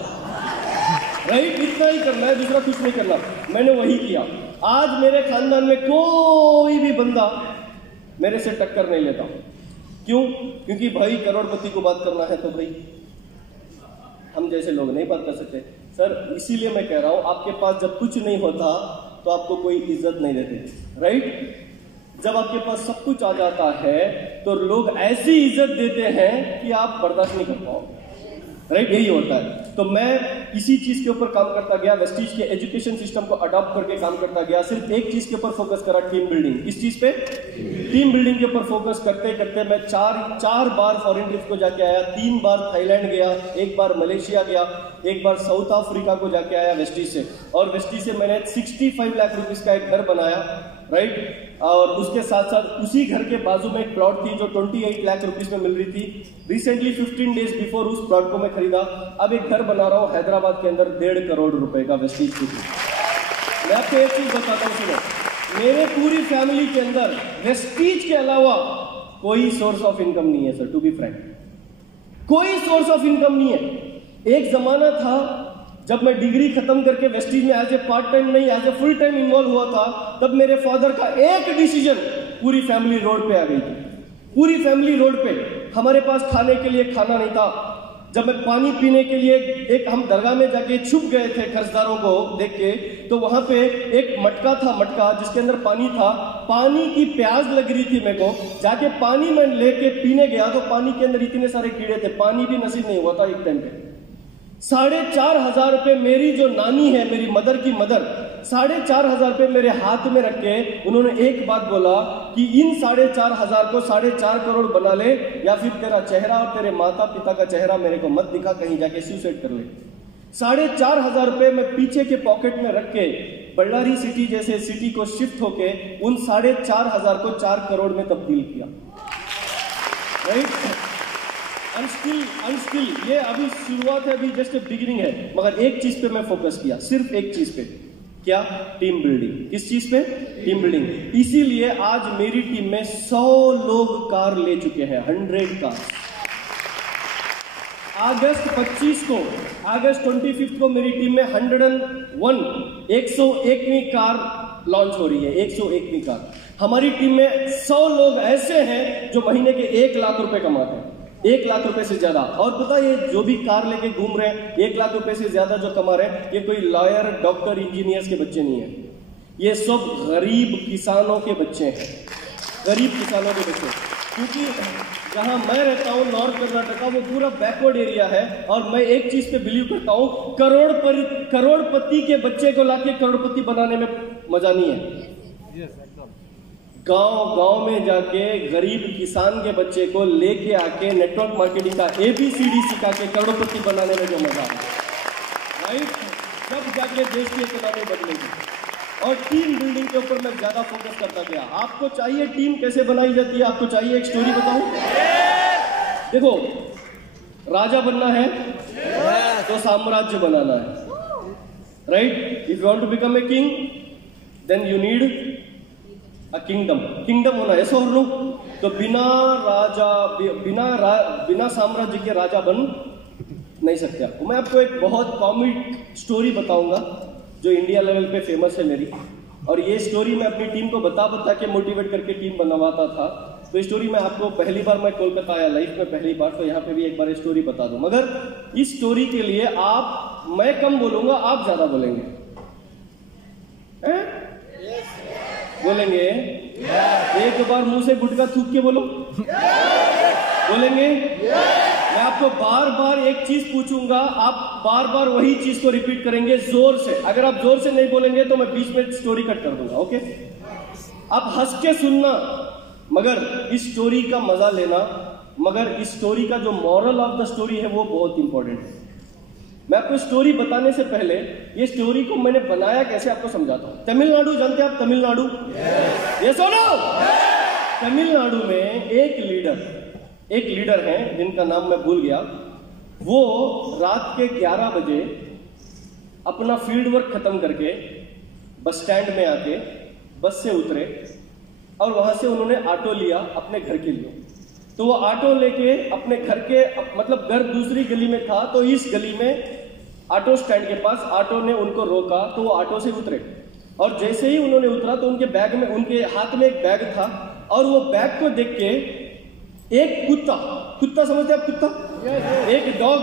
राइट? इतना ही करना है, दूसरा कुछ नहीं करना। मैंने वही किया। आज मेरे खानदान में कोई भी बंदा मेरे से टक्कर नहीं लेता। क्यों? क्योंकि भाई करोड़पति को बात करना है तो भाई हम जैसे लोग नहीं बात कर सकते सर। इसीलिए मैं कह रहा हूं, आपके पास जब कुछ नहीं होता तो आपको कोई इज्जत नहीं देते, राइट? जब आपके पास सब कुछ आ जाता है तो लोग ऐसी इज्जत देते हैं कि आप बर्दाश्त नहीं कर पाओ, राइट? यही होता है। तो मैं इसी चीज के ऊपर काम करता गया, वेस्टीज के एजुकेशन सिस्टम को अडॉप्ट करके काम करता गया। सिर्फ एक चीज के ऊपर फोकस करा, टीम बिल्डिंग। किस चीज पे? टीम बिल्डिंग के ऊपर फोकस करते करते मैं चार बार फॉरेन ट्रिप को जाके आया। 3 बार थाईलैंड गया, 1 बार मलेशिया गया, 1 बार साउथ अफ्रीका को जाके आया वेस्टीज से। और वेस्टीज से मैंने 65 लाख रुपीज का एक घर बनाया, राइट? और उसके साथ साथ उसी घर के बाजू में एक प्लॉट थी जो 28 लाख रुपीस में मिल रही थी। रिसेंटली 15 डेज बिफोर उस प्लॉट को मैं खरीदा। अब एक घर बना रहा हूं हैदराबाद के अंदर 1.5 करोड़ रुपए का वेस्टीज की। मैं आपको एक चीज बताता हूं, सुनो, मेरे पूरी फैमिली के अंदर वेस्टीज के अलावा कोई सोर्स ऑफ इनकम नहीं है सर, टू बी फ्रैंक, कोई सोर्स ऑफ इनकम नहीं है। एक जमाना था जब मैं डिग्री खत्म करके वेस्टीज में एज ए पार्ट टाइम नहीं as a full time involve हुआ था, तब मेरे फादर का एक डिसीजन पूरी फैमिली रोड पे आ गई थी। पूरी फैमिली रोड पे। हमारे पास खाने के लिए खाना नहीं था, जब मैं पानी पीने के लिए एक हम दरगाह में जाके छुप गए थे कर्जदारों को देख के, तो वहां पे एक मटका जिसके अंदर पानी था। पानी की प्यास लग रही थी मेरे को, जाके पानी में लेके पीने गया तो पानी के अंदर इतने सारे कीड़े थे, पानी भी नसीब नहीं हुआ था एक टाइम पे। 4,500 रुपए मेरी जो नानी है, मेरी मदर की मदर, 4,500 रुपए मेरे हाथ में रख के उन्होंने एक बात बोला कि इन 4,500 को 4.5 करोड़ बना ले, या फिर तेरा चेहरा और तेरे माता पिता का चेहरा मेरे को मत दिखा, कहीं जाके सुसाइड कर ले। 4,500 रुपए मैं पीछे के पॉकेट में रख के बल्लारी सिटी जैसे सिटी को शिफ्ट होके उन 4,500 को 4 करोड़ में तब्दील किया। राइट? अनस्किल ये अभी शुरुआत है, अभी जस्ट बिगिनिंग है, मगर एक चीज पे मैं फोकस किया, सिर्फ एक चीज पे। क्या? Team building. किस चीज पे? Team building. इसीलिए आज मेरी टीम में 100 लोग कार ले चुके हैं, 100 कार। अगस्त 25 को मेरी टीम में 101वीं कार लॉन्च हो रही है, 101वीं कार। हमारी टीम में 100 लोग ऐसे हैं जो महीने के 1 लाख रुपए कमाते हैं, 1 लाख रुपए से ज्यादा। और पता है, ये जो भी कार लेके घूम रहे हैं, 1 लाख रुपए से ज्यादा जो कमा रहे हैं, ये कोई लॉयर, डॉक्टर, इंजीनियर्स के बच्चे नहीं है, ये सब गरीब किसानों के बच्चे हैं, गरीब किसानों के बच्चे। क्योंकि जहां मैं रहता हूं नॉर्थ कर्नाटका, वो पूरा बैकवर्ड एरिया है, और मैं एक चीज पे बिलीव करता हूं, करोड़पति के बच्चे को लाके करोड़पति बनाने में मजा नहीं है। गांव में जाके गरीब किसान के बच्चे को लेके आके नेटवर्क मार्केटिंग का ABCD सिखा के करोड़पति बनाने में जो मजा है, राइट, जब जाके देश की इकोनॉमी बदलेगी। और टीम बिल्डिंग के ऊपर मैं ज्यादा फोकस करता गया। आपको चाहिए टीम कैसे बनाई जाती है? आपको चाहिए एक स्टोरी बताऊं? देखो, राजा बनना है तो साम्राज्य बनाना है, right? If you want to become a king then you need a kingdom होना है, ऐसा नो? तो बिना साम्राज्य के राजा बन नहीं सकते आपको। मैं आपको एक बहुत कॉमिक स्टोरी बताऊंगा जो इंडिया लेवल पे फेमस है मेरी, और ये स्टोरी मैं अपनी टीम को बता के मोटिवेट करके टीम बनवाता था। तो ये स्टोरी मैं आपको पहली बार मैं कोलकाता आया लाइफ में पहली बार, तो यहाँ पे भी एक बार स्टोरी बता दूं। मगर इस स्टोरी के लिए मैं कम बोलूंगा, आप ज्यादा बोलेंगे। बोलेंगे? एक बार मुंह से गुटखा थूक के बोलो। बोलेंगे? मैं आपको बार बार एक चीज पूछूंगा, आप बार बार वही चीज को रिपीट करेंगे जोर से। अगर आप जोर से नहीं बोलेंगे तो मैं बीच में स्टोरी कट कर दूंगा, ओके? आप हंस के सुनना, मगर इस स्टोरी का मजा लेना, मगर इस स्टोरी का जो मॉरल ऑफ द स्टोरी है वो बहुत इंपॉर्टेंट है। मैं आपको स्टोरी बताने से पहले ये स्टोरी को मैंने बनाया कैसे आपको समझाता हूं। तमिलनाडु जानते हैं आप? तमिलनाडु, ये सुनो, तमिलनाडु में एक लीडर है जिनका नाम मैं भूल गया। वो रात के 11 बजे अपना फील्ड वर्क खत्म करके बस स्टैंड में आके बस से उतरे, और वहां से उन्होंने ऑटो लिया अपने घर के लिए। तो वो ऑटो लेके अपने घर के, मतलब घर दूसरी गली में था, तो इस गली में ऑटो स्टैंड के पास ऑटो ने उनको रोका, तो वो ऑटो से उतरे। और जैसे ही उन्होंने उतरा तो उनके हाथ में एक बैग था, और वो बैग को देख के एक कुत्ता समझते आप? कुत्ता, एक डॉग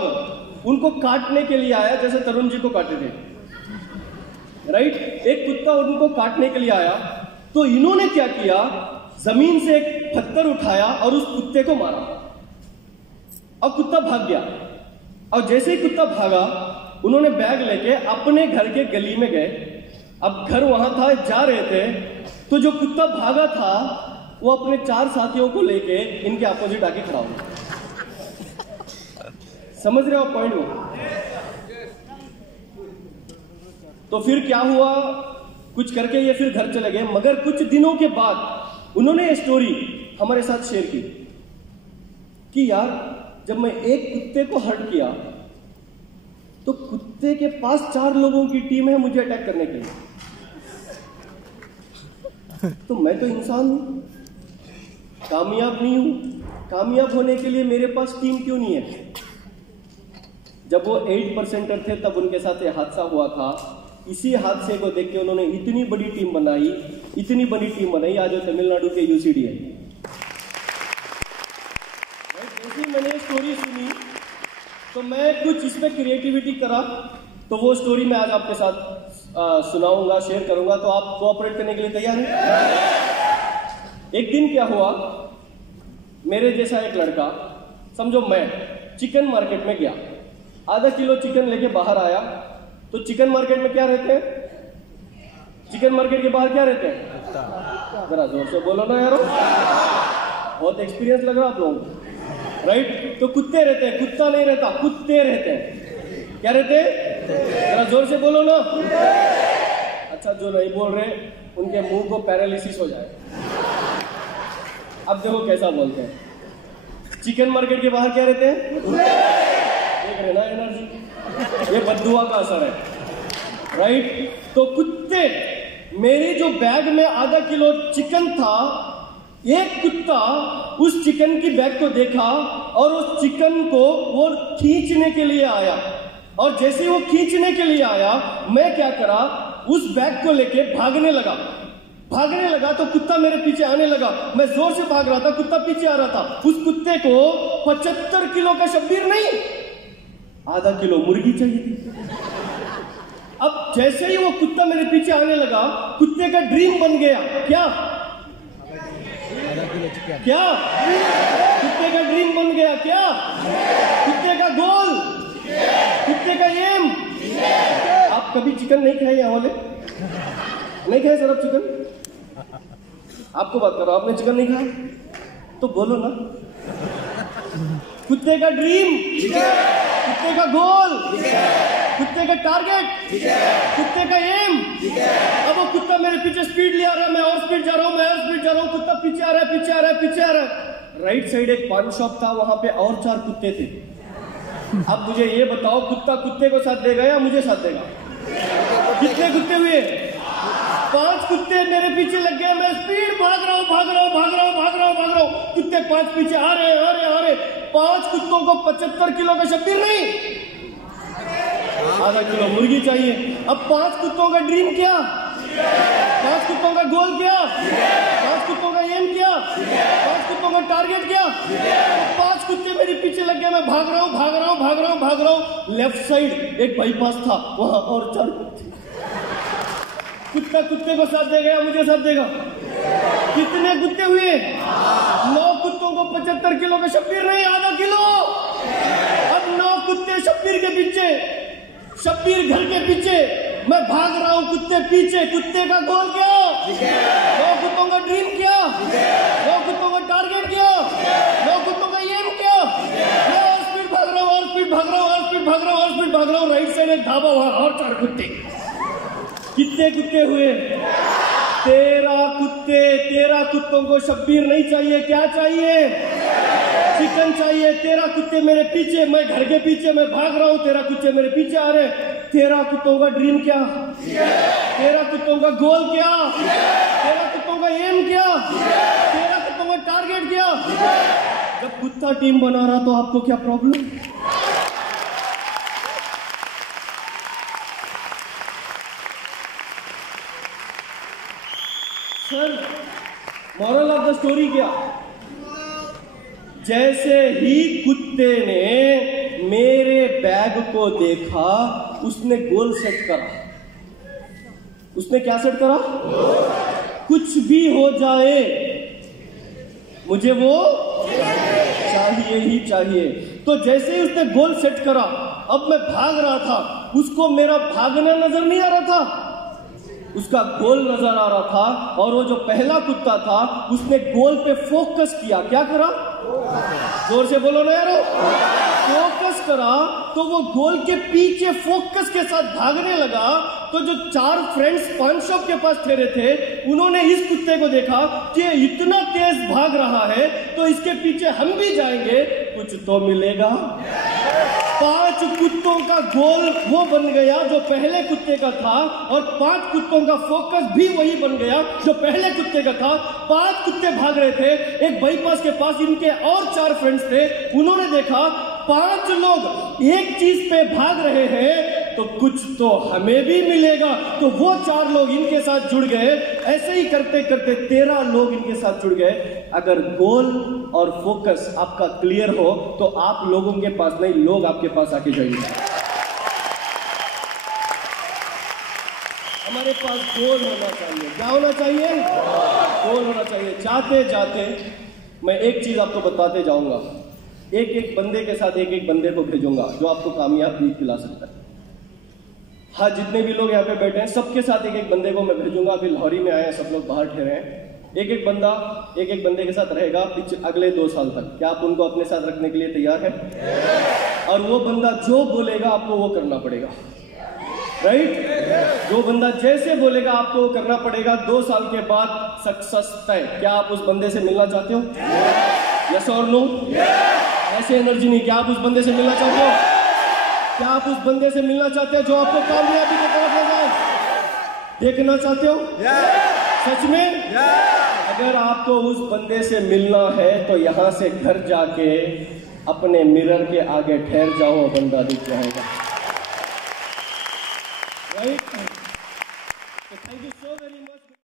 उनको काटने के लिए आया, जैसे तरुण जी को काटे थे, राइट? एक कुत्ता उनको काटने के लिए आया। तो इन्होंने क्या किया, जमीन से एक पत्थर उठाया और उस कुत्ते को मारा, और कुत्ता भाग गया। और जैसे ही कुत्ता भागा, उन्होंने बैग लेके अपने घर के गली में गए। अब घर वहां था, जा रहे थे, तो जो कुत्ता भागा था वो अपने 4 साथियों को लेके इनके अपोजिट आके खड़ा हो। समझ रहे हो पॉइंट को? तो फिर क्या हुआ, कुछ करके ये फिर घर चले गए। मगर कुछ दिनों के बाद उन्होंने ये स्टोरी हमारे साथ शेयर की कि यार, जब मैं एक कुत्ते को हर्ट किया तो कुत्ते के पास 4 लोगों की टीम है मुझे अटैक करने के लिए। तो मैं तो इंसान हूं, कामयाब नहीं हूं। कामयाब होने के लिए मेरे पास टीम क्यों नहीं है? जब वो 8% थे तब उनके साथ ये हादसा हुआ था। इसी हादसे को देख के उन्होंने इतनी बड़ी टीम बनाई, आज वो तमिलनाडु के UCD है। जैसे ही मैंने स्टोरी सुनी तो मैं कुछ इसमें क्रिएटिविटी करा, तो वो स्टोरी मैं आज आपके साथ सुनाऊंगा, शेयर करूंगा। तो आप कोऑपरेट करने के लिए तैयार हैं? एक दिन क्या हुआ, मेरे जैसा एक लड़का, समझो मैं चिकन मार्केट में गया, आधा किलो चिकन लेके बाहर आया। तो चिकन मार्केट में क्या रहते हैं? चिकन मार्केट के बाहर क्या रहते हैं? जरा जोर से बोलो ना यारो, बहुत एक्सपीरियंस लग रहा आप लोगों को, राइट? तो कुत्ते रहते हैं, कुत्ता नहीं रहता, कुत्ते रहते हैं। क्या रहते हैं? जरा जोर से बोलो ना। अच्छा, जो नहीं बोल रहे उनके मुंह को पैरालिसिस हो जाए। अब देखो कैसा बोलते हैं। चिकन मार्केट के बाहर क्या रहते हैं? देख रहे ना एनर्जी, ये बद्दुआ का असर है, राइट? तो कुत्ते, मेरे जो बैग में आधा किलो चिकन था, एक कुत्ता उस चिकन की बैग को देखा और उस चिकन को वो खींचने के लिए आया। और जैसे वो खींचने के लिए आया, मैं क्या करा, उस बैग को लेके भागने लगा तो कुत्ता मेरे पीछे आने लगा। मैं जोर से भाग रहा था, कुत्ता पीछे आ रहा था। उस कुत्ते को 75 किलो का शब्बीर नहीं, आधा किलो मुर्गी चाहिए थी। अब जैसे ही वो कुत्ता मेरे पीछे आने लगा, कुत्ते का ड्रीम बन गया। क्या कुत्ते का ड्रीम बन गया? क्या कुत्ते का गोल, कुत्ते का एम? आप कभी चिकन नहीं खाए? यहाँ वाले नहीं खाए सर? आप चिकन, आपको बात कर रहा हूं, आपने चिकन नहीं खाया तो बोलो ना। कुत्ते का ड्रीम, कुत्ते का गोल, कुत्ते का टारगेट, कुत्ते का एम। अब वो कुत्ता मेरे पीछे स्पीड ले आ रहा है, मैं और स्पीड जा रहा हूं, मैं और स्पीड जा रहा हूं, कुत्ता पीछे आ रहा है, पीछे आ रहा है, पीछे आ रहा है। राइट साइड एक पान शॉप था, वहां पे और 4 कुत्ते थे। अब मुझे ये बताओ, कुत्ता कुत्ते को साथ देगा या मुझे साथ देगा? कितने कुत्ते हुए? 5 कुत्ते मेरे पीछे लग गए। मैं स्पीड भाग रहा हूं, कुत्ते 5 पीछे आ रहे। 5 कुत्तों को 75 किलो का शब्बीर नहीं, आधा किलो मुर्गी चाहिए। अब 5 कुत्तों का ड्रीम क्या? 5 कुत्तों का गोल क्या? 5 कुत्तों का एम क्या? 5 कुत्तों का टारगेट क्या? 5 कुत्ते मेरे पीछे लग गए। मैं भाग रहा हूं। लेफ्ट साइड एक बाईपास था, वहां और 4 कुत्ते। कुत्ता कुत्ते को साथ देगा या मुझे साथ देगा? कितने कुत्ते हुए? 9 कुत्तों को 75 किलो का शब्बीर नहीं, आधा किलो। अब 9 कुत्ते शब्बीर के पीछे, शब्बीर घर के पीछे, मैं भाग रहा हूं, कुत्ते पीछे। कुत्ते का गोल क्या? 9 कुत्तों का ड्रीम क्या? 9 कुत्तों का टारगेट क्या? 9 कुत्तों का एम क्या? मैं और स्पीड भाग रहा हूं। राइट साइड एक ढाबा, वहां और 4 कुत्ते। कितने कुत्ते हुए? 13 कुत्तों को शब्बीर नहीं चाहिए, क्या चाहिए? चिकन चाहिए। 13 कुत्ते मेरे पीछे, मैं घर के पीछे, मैं भाग रहा हूं, 13 कुत्ते मेरे पीछे आ रहे। 13 कुत्तों का ड्रीम क्या? 13 कुत्तों का गोल क्या? 13 कुत्तों का एम क्या? 13 कुत्तों का टारगेट क्या? जब कुत्ता टीम बना रहा तो आपको क्या problem? Sir, moral of the story क्या? जैसे ही कुत्ते ने मेरे बैग को देखा, उसने गोल सेट करा। उसने क्या सेट करा? कुछ भी हो जाए, मुझे वो चाहिए ही चाहिए। तो जैसे ही उसने गोल सेट करा, अब मैं भाग रहा था, उसको मेरा भागना नजर नहीं आ रहा था, उसका गोल नजर आ रहा था। और वो जो पहला कुत्ता था, उसने गोल पे फोकस किया। क्या करा? जोर से बोलो ना यारो। फोकस करा तो वो गोल के पीछे फोकस के साथ भागने लगा। तो जो 4 फ्रेंड्स पान शॉप के पास ठहरे थे, उन्होंने इस कुत्ते को देखा कि इतना तेज भाग रहा है, तो इसके पीछे हम भी जाएंगे, कुछ तो मिलेगा। 5 कुत्तों का गोल वो बन गया जो पहले कुत्ते का था, और 5 कुत्तों का फोकस भी वही बन गया जो पहले कुत्ते का था। 5 कुत्ते भाग रहे थे एक बाईपास के पास, इनके और 4 फ्रेंड्स थे। उन्होंने देखा 5 लोग एक चीज पे भाग रहे हैं, तो कुछ तो हमें भी मिलेगा। तो वो 4 लोग इनके साथ जुड़ गए, ऐसे ही करते करते 13 लोग इनके साथ जुड़ गए। अगर गोल और फोकस आपका क्लियर हो तो आप लोगों के पास नहीं, लोग आपके पास आके जाएंगे। हमारे पास गोल होना चाहिए। क्या होना चाहिए? गोल होना चाहिए। जाते जाते मैं एक चीज आपको बताते जाऊंगा। एक एक बंदे के साथ एक एक बंदे को भेजूंगा जो आपको कामयाबी दिला सकता है। हाँ, जितने भी लोग यहाँ पे बैठे हैं सबके साथ एक एक बंदे को मैं भेजूंगा। अभी लाहौरी में आए हैं, सब लोग बाहर ठहरे हैं। एक एक बंदा एक एक बंदे के साथ रहेगा अगले 2 साल तक। क्या आप उनको अपने साथ रखने के लिए तैयार हैं? और वो बंदा जो बोलेगा आपको वो करना पड़ेगा, राइट? जो बंदा जैसे बोलेगा आपको वो करना पड़ेगा। 2 साल के बाद सक्सेस तय। क्या आप उस बंदे से मिलना चाहते हो? यस और नो? ऐसे एनर्जी नहीं। क्या आप उस बंदे से मिलना चाहते हो? क्या आप उस बंदे से मिलना चाहते हो जो आपको कामयाबी की तरफ ले जाए? देखना चाहते हो? सच में? अगर आपको उस बंदे से मिलना है तो यहां से घर जाके अपने मिरर के आगे ठहर जाओ, बंदा दिख जाएगा।